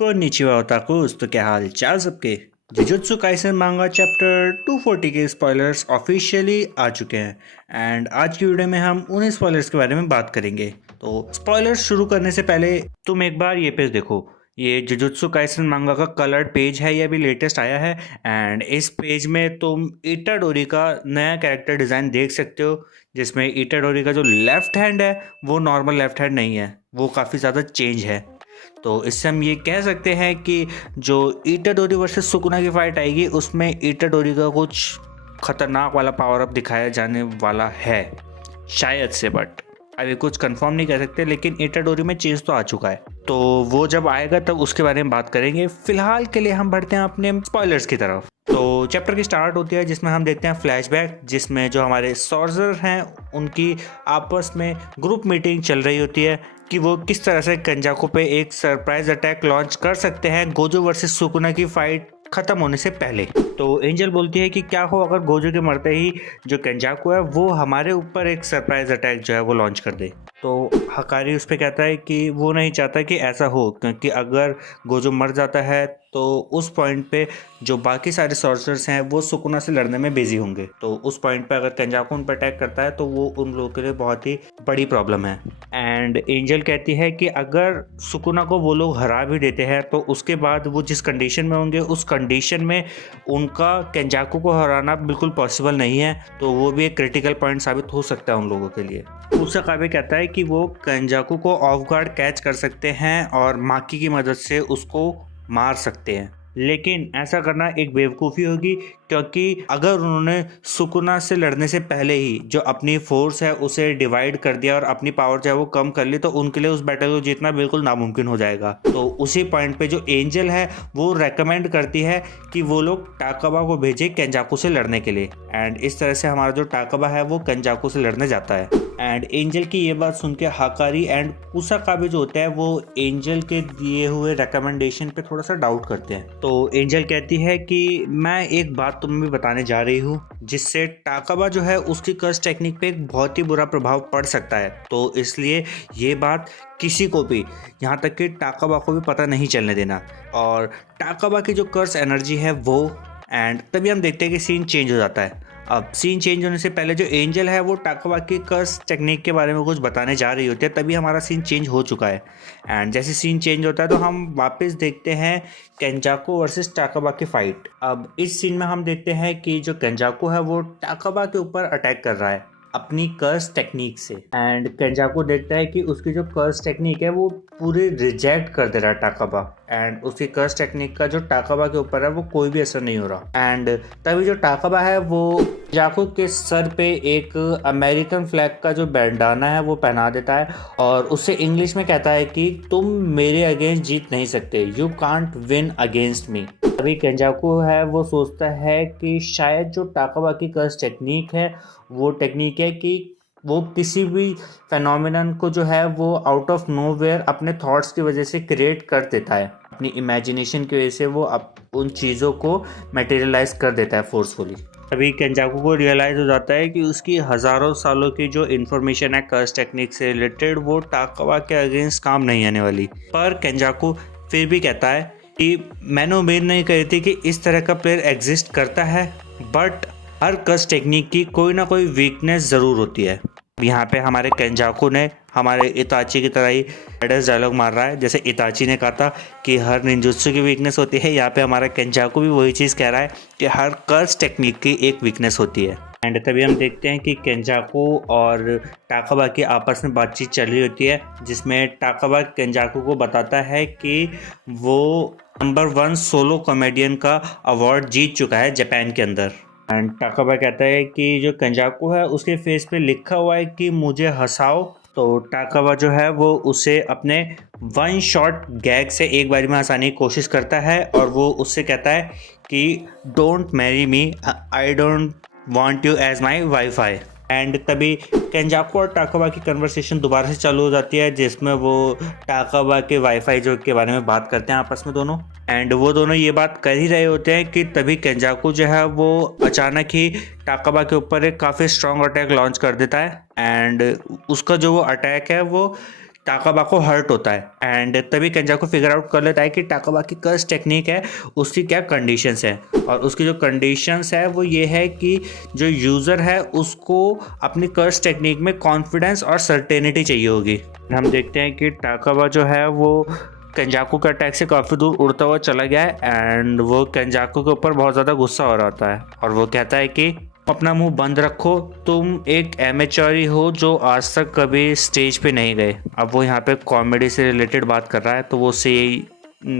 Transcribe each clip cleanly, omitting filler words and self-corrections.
कोन्निचिवा ओताकुस, तो क्या हाल चाल सबके। जुजुत्सु काइसन मांगा चैप्टर 240 के स्पॉयलर्स ऑफिशियली आ चुके हैं एंड आज की वीडियो में हम उन्हीं स्पॉयलर्स के बारे में बात करेंगे। तो स्पॉयलर्स शुरू करने से पहले तुम एक बार ये पेज देखो। ये जुजुत्सु काइसन मांगा का कलर्ड पेज है, ये अभी लेटेस्ट आया है एंड इस पेज में तुम इटाडोरी का नया कैरेक्टर डिज़ाइन देख सकते हो, जिसमें इटाडोरी का जो लेफ्ट हैंड है वो नॉर्मल लेफ्ट हैंड नहीं है, वो काफ़ी ज़्यादा चेंज है। तो इससे हम ये कह सकते हैं कि जो इटाडोरी वर्सेस सुकुना की फाइट आएगी उसमें इटाडोरी का कुछ खतरनाक वाला पावर अप दिखाया जाने वाला है शायद से, बट अभी कुछ कंफर्म नहीं कर सकते। लेकिन इटाडोरी में चेंज तो आ चुका है, तो वो जब आएगा तब उसके बारे में बात करेंगे। फिलहाल के लिए हम बढ़ते हैं अपने स्पॉयलर्स की तरफ। तो चैप्टर की स्टार्ट होती है जिसमें हम देखते हैं फ्लैशबैक, जिसमें जो हमारे सॉर्जर हैं उनकी आपस में ग्रुप मीटिंग चल रही होती है कि वो किस तरह से केंजाकू पे एक सरप्राइज अटैक लॉन्च कर सकते हैं गोजो वर्सेस सुकुना की फाइट खत्म होने से पहले। तो एंजल बोलती है कि क्या हो अगर गोजो के मरते ही जो केंजाकू है वो हमारे ऊपर एक सरप्राइज अटैक जो है वो लॉन्च कर दे। तो हकारी उस पर कहता है कि वो नहीं चाहता कि ऐसा हो, क्योंकि अगर गोजो मर जाता है तो उस पॉइंट पे जो बाकी सारे सॉर्सरर्स हैं वो सुकुना से लड़ने में बिजी होंगे। तो उस पॉइंट पे अगर केंजाकू उन पर अटैक करता है तो वो उन लोगों के लिए बहुत ही बड़ी प्रॉब्लम है। एंड एंजल कहती है कि अगर सुकुना को वो लोग हरा भी देते हैं तो उसके बाद वो जिस कंडीशन में होंगे उस कंडीशन में उनका केंजाकू को हराना बिल्कुल पॉसिबल नहीं है, तो वो भी एक क्रिटिकल पॉइंट साबित हो सकता है उन लोगों के लिए। उसाकाबे कहता है कि वो केंजाकू को ऑफ गार्ड कैच कर सकते हैं और माकी की मदद से उसको मार सकते हैं, लेकिन ऐसा करना एक बेवकूफ़ी होगी, क्योंकि अगर उन्होंने सुकुना से लड़ने से पहले ही जो अपनी फोर्स है उसे डिवाइड कर दिया और अपनी पावर जो है वो कम कर ली तो उनके लिए उस बैटल को जीतना बिल्कुल नामुमकिन हो जाएगा। तो उसी पॉइंट पे जो एंजल है वो रेकमेंड करती है कि वो लोग टाकाबा को भेजे केंजाकू से लड़ने के लिए, एंड इस तरह से हमारा जो टाकाबा है वो केंजाकू से लड़ने जाता है। एंड एंजल की ये बात सुन के हाकारी एंड उसाकाबे जो होते हैं वो एंजल के दिए हुए रिकमेंडेशन पे थोड़ा सा डाउट करते हैं। तो एंजल कहती है कि मैं एक बात तुम्हें भी बताने जा रही हूँ जिससे टाकाबा जो है उसकी कर्स टेक्निक पे एक बहुत ही बुरा प्रभाव पड़ सकता है, तो इसलिए ये बात किसी को भी, यहाँ तक कि टाकाबा को भी पता नहीं चलने देना। और टाकाबा की जो कर्स एनर्जी है वो, एंड तभी हम देखते हैं कि सीन चेंज हो जाता है। अब सीन चेंज होने से पहले जो एंजल है वो टाकाबा की कर्स टेक्निक के बारे में कुछ बताने जा रही होती है, तभी हमारा सीन चेंज हो चुका है। एंड जैसे सीन चेंज होता है तो हम वापस देखते हैं केंजाकू वर्सेस टाकाबा की फाइट। अब इस सीन में हम देखते हैं कि जो केंजाकू है वो टाकाबा के ऊपर अटैक कर रहा है अपनी कर्स टेक्निक से, एंड केंजाकू देखता है कि उसकी जो कर्स टेक्निक है वो पूरी रिजेक्ट कर दे रहा है टाकाबा, एंड उसकी कर्स टेक्निक का जो टाकाबा के ऊपर है वो कोई भी असर नहीं हो रहा। एंड तभी जो टाकाबा है वो केंजाकू के सर पे एक अमेरिकन फ्लैग का जो बैंडाना है वो पहना देता है और उससे इंग्लिश में कहता है कि तुम मेरे अगेंस्ट जीत नहीं सकते, you can't win against me. अभी केंजाकू है वो सोचता है कि शायद जो टाकाबा की कर्स टेक्निक है वो टेक्निक है कि वो किसी भी फेनोमेनन को जो है वो आउट ऑफ नोवेयर अपने थॉट्स की वजह से क्रिएट कर देता है, अपनी इमेजिनेशन की वजह से वो उन चीज़ों को मटेरियलाइज कर देता है फोर्सफुली। अभी केंजाकू को रियलाइज़ हो जाता है कि उसकी हज़ारों सालों की जो इन्फॉर्मेशन है कर्स टेक्निक से रिलेटेड वो टाकाबा के अगेंस्ट काम नहीं आने वाली। पर केंजाकू फिर भी कहता है कि मैंने उम्मीद नहीं करी थी कि इस तरह का प्लेयर एग्जिस्ट करता है, बट हर कर्स टेक्निक की कोई ना कोई वीकनेस ज़रूर होती है। यहाँ पे हमारे केंजाकू ने हमारे इताची की तरह ही एडस डायलॉग मार रहा है, जैसे इताची ने कहा था कि हर निंजुत्सु की वीकनेस होती है, यहाँ पे हमारा केंजाकू भी वही चीज़ कह रहा है कि हर कर्स टेक्निक की एक वीकनेस होती है। एंड तभी हम देखते हैं कि केंजाकू और टाकाबा की आपस में बातचीत चल रही होती है, जिसमें टाकाबा केंजाकू को बताता है कि वो नंबर 1 सोलो कॉमेडियन का अवार्ड जीत चुका है जापान के अंदर। एंड टाकाबा कहता है कि जो केंजाकू है उसके फेस पे लिखा हुआ है कि मुझे हंसाओ, तो टाकाबा जो है वो उसे अपने वन शॉट गैग से एक बारी में हंसाने की कोशिश करता है और वो उससे कहता है कि don't marry me, I don't want you as my wife. And तभी केंजाकू और टाकाबा की कन्वर्सेशन दोबारा से चालू हो जाती है, जिसमें वो टाकाबा के वाईफाई जो के बारे में बात करते हैं आपस में दोनों। एंड वो दोनों ये बात कर ही रहे होते हैं कि तभी केंजाकू जो है वो अचानक ही टाकाबा के ऊपर एक काफ़ी स्ट्रॉन्ग अटैक लॉन्च कर देता है, एंड उसका जो वो अटैक है वो टाकाबा को हर्ट होता है एंड तभी केंजाकू फिगर आउट कर लेता है कि टाकाबा की कर्स टेक्निक है उसकी क्या कंडीशंस है। और उसकी जो कंडीशंस है वो ये है कि जो यूज़र है उसको अपनी कर्स टेक्निक में कॉन्फिडेंस और सर्टेनिटी चाहिए होगी। हम देखते हैं कि टाकाबा जो है वो केंजाकू के अटैक से काफ़ी दूर उड़ता हुआ चला गया है एंड वो केंजाकू के ऊपर बहुत ज़्यादा गुस्सा हो रहा होता है और वो कहता है कि अपना मुंह बंद रखो, तुम एक एमेचोर हो जो आज तक कभी स्टेज पे नहीं गए। अब वो यहाँ पे कॉमेडी से रिलेटेड बात कर रहा है तो वो उससे यही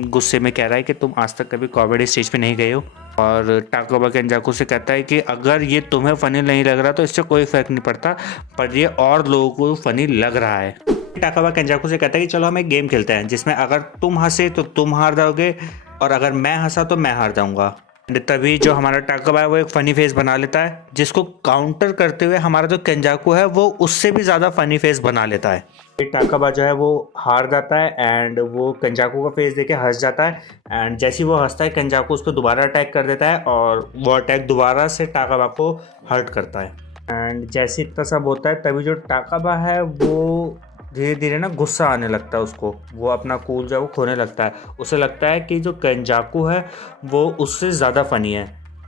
गुस्से में कह रहा है कि तुम आज तक कभी कॉमेडी स्टेज पे नहीं गए हो। और टाकाबा केंजाकू से कहता है कि अगर ये तुम्हें फ़नी नहीं लग रहा तो इससे कोई फ़र्क नहीं पड़ता, पर ये और लोगों को फ़नी लग रहा है। टाकाबा केंजाकू से कहता है कि चलो हम एक गेम खेलते हैं जिसमें अगर तुम हंसे तो तुम हार जाओगे और अगर मैं हंसा तो मैं हार जाऊंगा। तभी जो हमारा टाकाबा है वो एक फ़नी फेस बना लेता है जिसको काउंटर करते हुए हमारा जो केंजाकू है वो उससे भी ज़्यादा फ़नी फेस बना लेता है। टाकाबा जो है वो हार जाता है एंड वो केंजाकू का फेस देके हंस जाता है एंड जैसे ही वो हंसता है केंजाकू उस पर दोबारा अटैक कर देता है और वो अटैक दोबारा से टाकाबा को हर्ट करता है। एंड जैसे इतना सब होता है तभी जो टाकाबा है वो धीरे धीरे ना गुस्सा आने लगता है उसको, वो अपना कूल जो है वो खोने लगता है। उसे लगता है कि जो केंजाकू है वो उससे ज़्यादा फ़नी है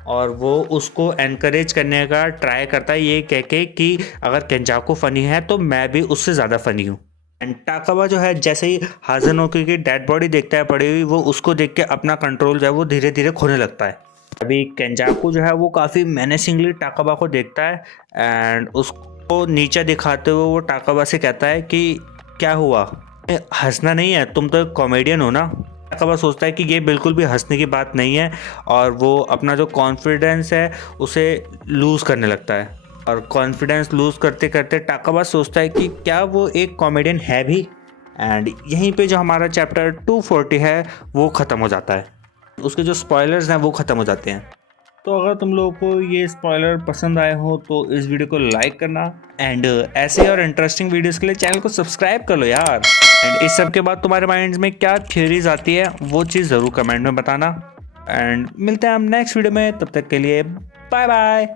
और वो उसको एनकरेज करने का ट्राई करता है ये कह के कि अगर केंजाकू फ़नी है तो मैं भी उससे ज़्यादा फ़नी हूँ। एंड टाकाबा जो है जैसे ही हाज़ानोकी की डेड बॉडी देखता है पड़ी हुई, वो उसको देख के अपना कंट्रोल जो है वो धीरे धीरे खोने लगता है। अभी केंजाकू जो है वो काफ़ी मेनेसिंगली टाकाबा को देखता है एंड उसको नीचे दिखाते हुए वो टाकाबा से कहता है कि क्या हुआ, हंसना नहीं है, तुम तो एक कॉमेडियन हो ना। टाकाबा सोचता है कि ये बिल्कुल भी हंसने की बात नहीं है और वो अपना जो कॉन्फिडेंस है उसे लूज़ करने लगता है और कॉन्फिडेंस लूज़ करते करते टाकाबा सोचता है कि क्या वो एक कॉमेडियन है भी। एंड यहीं पे जो हमारा चैप्टर 240 है वो ख़त्म हो जाता है, उसके जो स्पॉयलर्स हैं वो ख़त्म हो जाते हैं। तो अगर तुम लोगों को ये स्पॉइलर पसंद आए हो तो इस वीडियो को लाइक करना एंड ऐसे और इंटरेस्टिंग वीडियोस के लिए चैनल को सब्सक्राइब कर लो यार। एंड इस सब के बाद तुम्हारे माइंड्स में क्या थ्योरीज आती है वो चीज़ ज़रूर कमेंट में बताना। एंड मिलते हैं हम नेक्स्ट वीडियो में, तब तक के लिए बाय बाय।